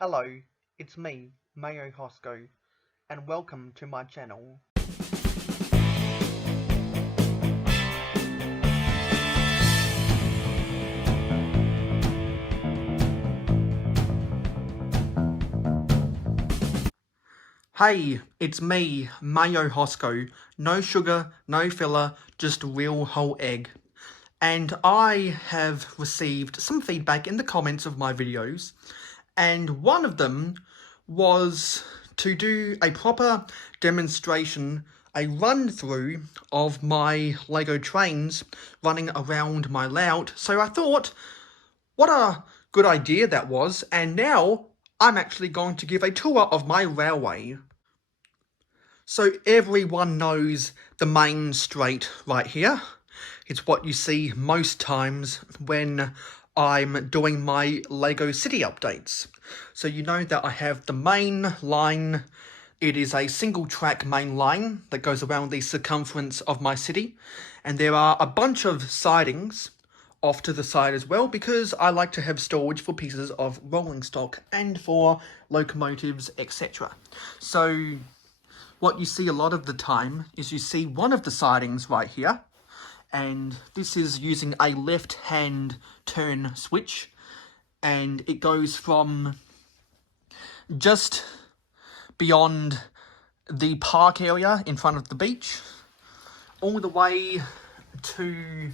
Hello, it's me, Mayohosko, and welcome to my channel. Hey, it's me, Mayohosko. No sugar, no filler, just real whole egg. And I have received some feedback in the comments of my videos, and one of them was to do a proper demonstration, a run-through of my Lego trains running around my layout. So I thought, what a good idea that was, and now I'm actually going to give a tour of my railway. So everyone knows the main straight right here. It's what you see most times when I'm doing my Lego City updates. So you know that I have the main line. It is a single track main line that goes around the circumference of my city. And there are a bunch of sidings off to the side as well, because I like to have storage for pieces of rolling stock and for locomotives, etc. So what you see a lot of the time is you see one of the sidings right here, and this is using a left-hand turn switch, and it goes from just beyond the park area in front of the beach all the way to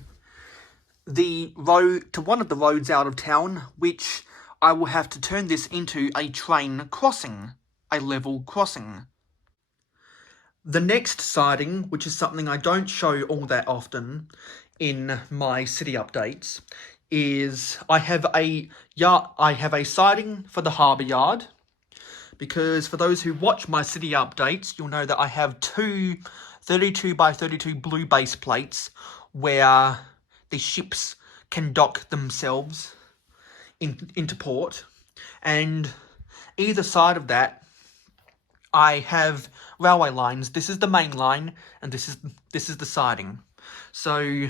the road, to one of the roads out of town, which I will have to turn this into a train crossing, a level crossing. The next siding, which is something I don't show all that often in my city updates, is I have a siding for the harbour yard, because for those who watch my city updates, you'll know that I have two 32 by 32 blue base plates where the ships can dock themselves into port, and either side of that I have railway lines. This is the main line, and this is the siding. So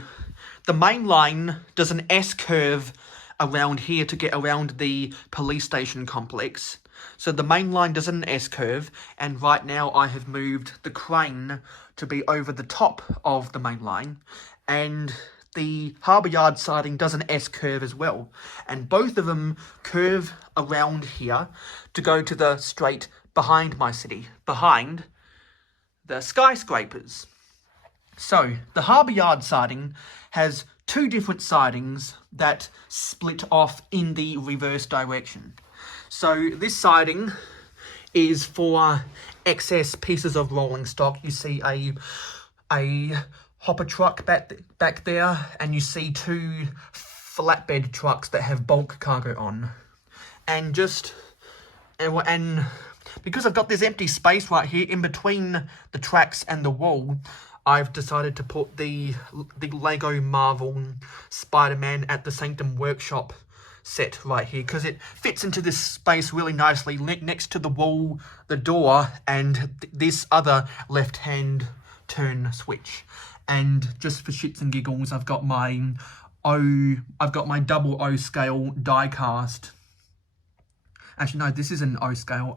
the main line does an S-curve around here to get around the police station complex. So the main line does an S-curve, and right now I have moved the crane to be over the top of the main line, and the harbour yard siding does an S-curve as well. And both of them curve around here to go to the straight behind my city, behind the skyscrapers. So the harbour yard siding has two different sidings that split off in the reverse direction. So this siding is for excess pieces of rolling stock. You see a hopper truck back there, and you see two flatbed trucks that have bulk cargo on. And because I've got this empty space right here in between the tracks and the wall, I've decided to put the Lego Marvel Spider-Man at the Sanctum Workshop set right here, because it fits into this space really nicely next to the wall, the door, and this other left-hand turn switch. And just for shits and giggles, I've got my double O scale die cast. Actually, no, this isn't O scale.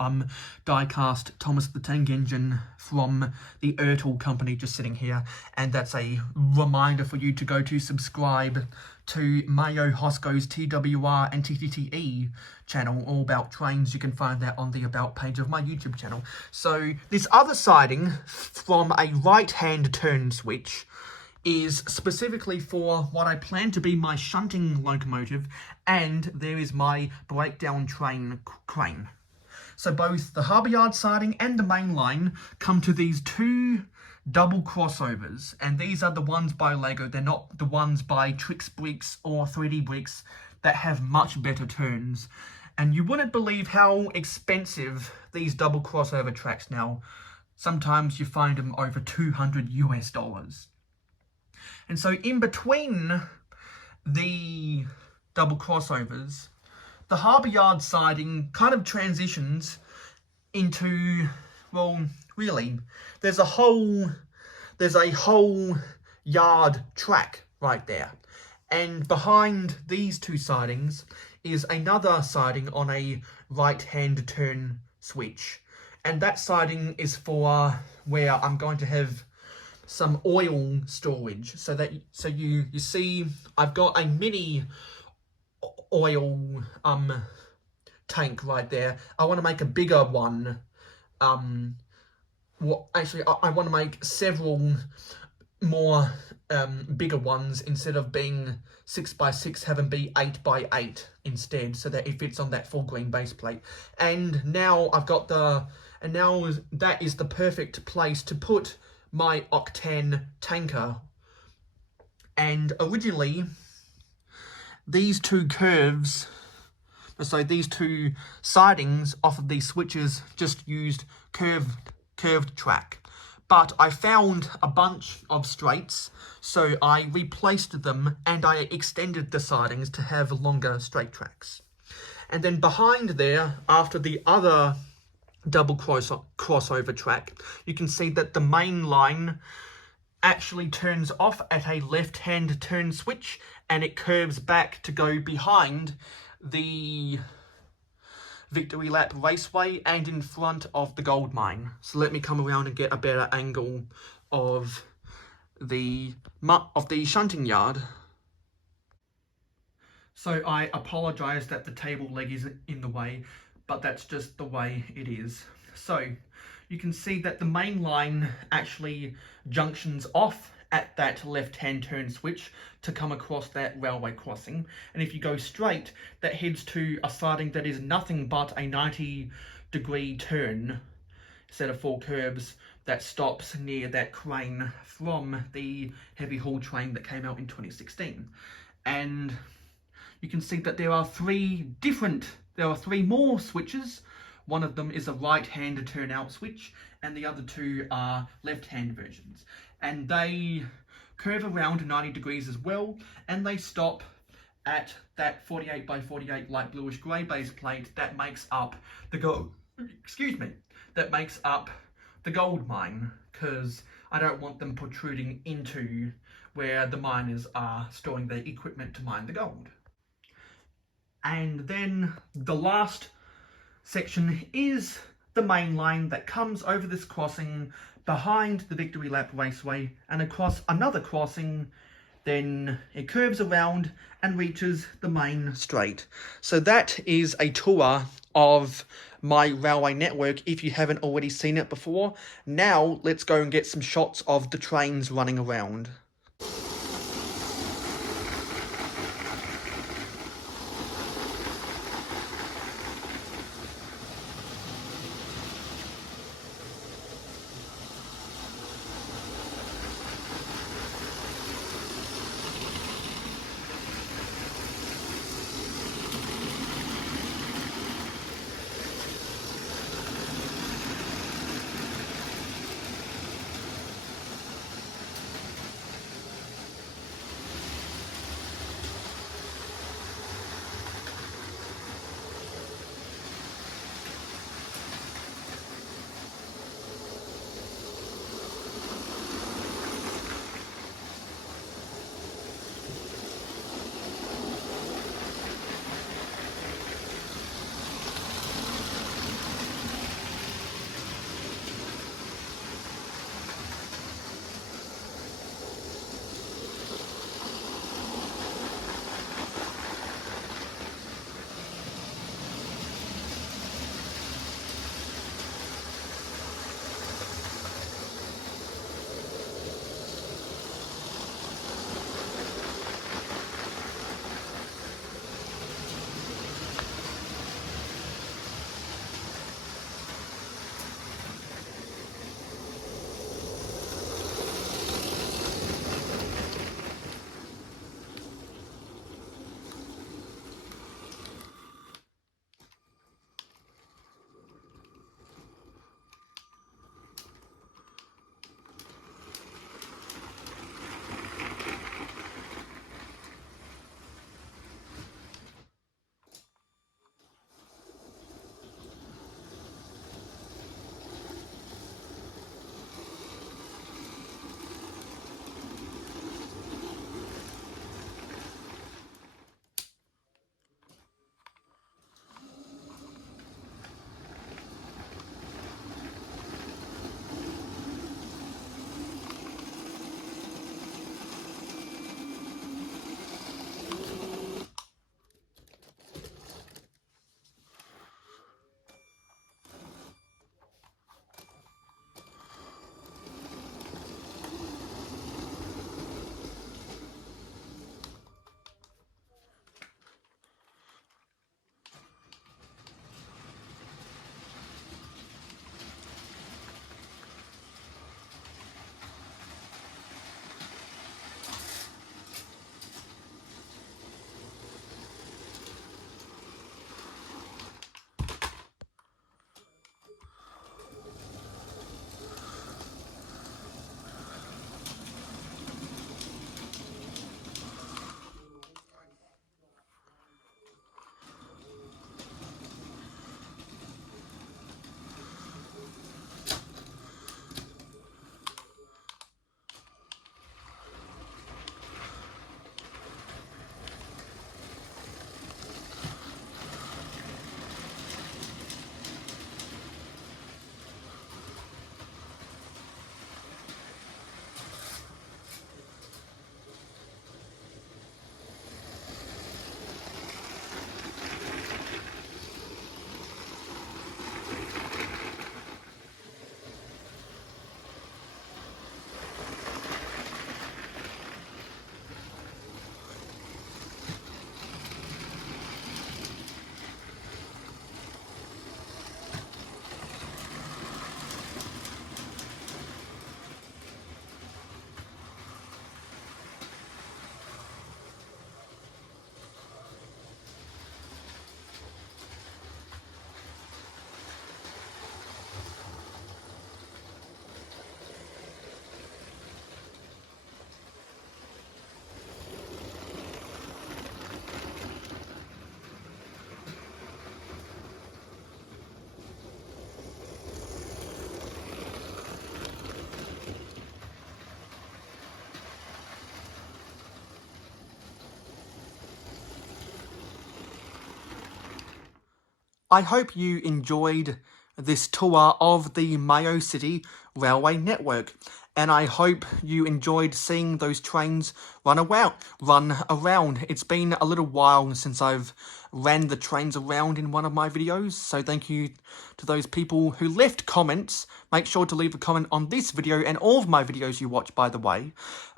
Die-cast Thomas the Tank Engine from the Ertl company just sitting here. And that's a reminder for you to go to subscribe to mayohosko's TWR and TTTE channel, all about trains. You can find that on the About page of my YouTube channel. So this other siding from a right-hand turn switch is specifically for what I plan to be my shunting locomotive, and there is my breakdown train crane. So both the harbour yard siding and the main line come to these two double crossovers, and these are the ones by Lego. They're not the ones by Trix Bricks or 3D Bricks that have much better turns. And you wouldn't believe how expensive these double crossover tracks now. Sometimes you find them over $200 US. And so in between the double crossovers, the harbour yard siding kind of transitions into, well, really, there's a whole yard track right there. And behind these two sidings is another siding on a right-hand turn switch. And that siding is for where I'm going to have some oil storage. So you see I've got a mini oil tank right there. I want to make a bigger one. Actually, I want to make several more bigger ones. Instead of being 6x6, have them be 8x8 instead, so that it fits on that full green base plate. And now now that is the perfect place to put my octane tanker. And originally, these two sidings off of these switches just used curved track. But I found a bunch of straights, so I replaced them and I extended the sidings to have longer straight tracks. And then behind there, after the other double crossover track, you can see that the main line actually turns off at a left-hand turn switch, and it curves back to go behind the Victory Lap Raceway and in front of the gold mine. So let me come around and get a better angle of the shunting yard. So I apologise that the table leg is in the way, but that's just the way it is. So you can see that the main line actually junctions off at that left-hand turn switch to come across that railway crossing. And if you go straight, that heads to a siding that is nothing but a 90-degree turn, set of 4 curbs, that stops near that crane from the heavy haul train that came out in 2016. And you can see that there are 3 more switches. One of them is a right-hand turn out switch, and the other 2 are left-hand versions. And they curve around 90 degrees as well, and they stop at that 48x48 light bluish grey base plate that makes up the gold mine, because I don't want them protruding into where the miners are storing their equipment to mine the gold. And then the last section is the main line that comes over this crossing behind the Victory Lap Raceway and across another crossing. Then it curves around and reaches the main straight. So that is a tour of my railway network if you haven't already seen it before. Now let's go and get some shots of the trains running around. I hope you enjoyed this tour of the Mayo City Railway Network, and I hope you enjoyed seeing those trains run around. It's been a little while since I've ran the trains around in one of my videos, so thank you to those people who left comments. Make sure to leave a comment on this video and all of my videos you watch, by the way.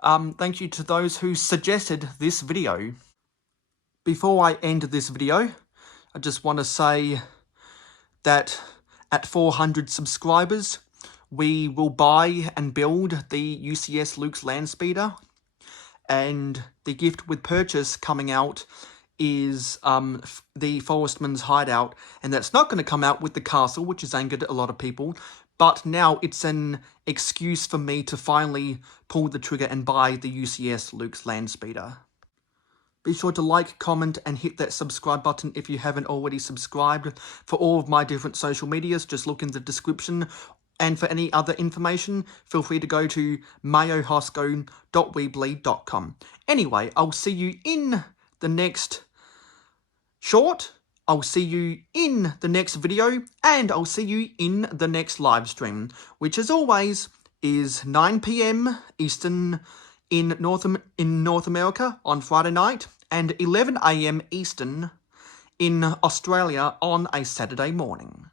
Thank you to those who suggested this video. Before I end this video, I just want to say that at 400 subscribers, we will buy and build the UCS Luke's Landspeeder, and the gift with purchase coming out is the Forestman's Hideout, and that's not going to come out with the castle, which has angered a lot of people, but now it's an excuse for me to finally pull the trigger and buy the UCS Luke's Landspeeder. Be sure to like, comment, and hit that subscribe button if you haven't already subscribed. For all of my different social medias, just look in the description. And for any other information, feel free to go to mayohosko.weebly.com. Anyway, I'll see you in the next short, I'll see you in the next video, and I'll see you in the next live stream, which as always is 9 PM Eastern in North America on Friday night, and 11 AM Eastern in Australia on a Saturday morning.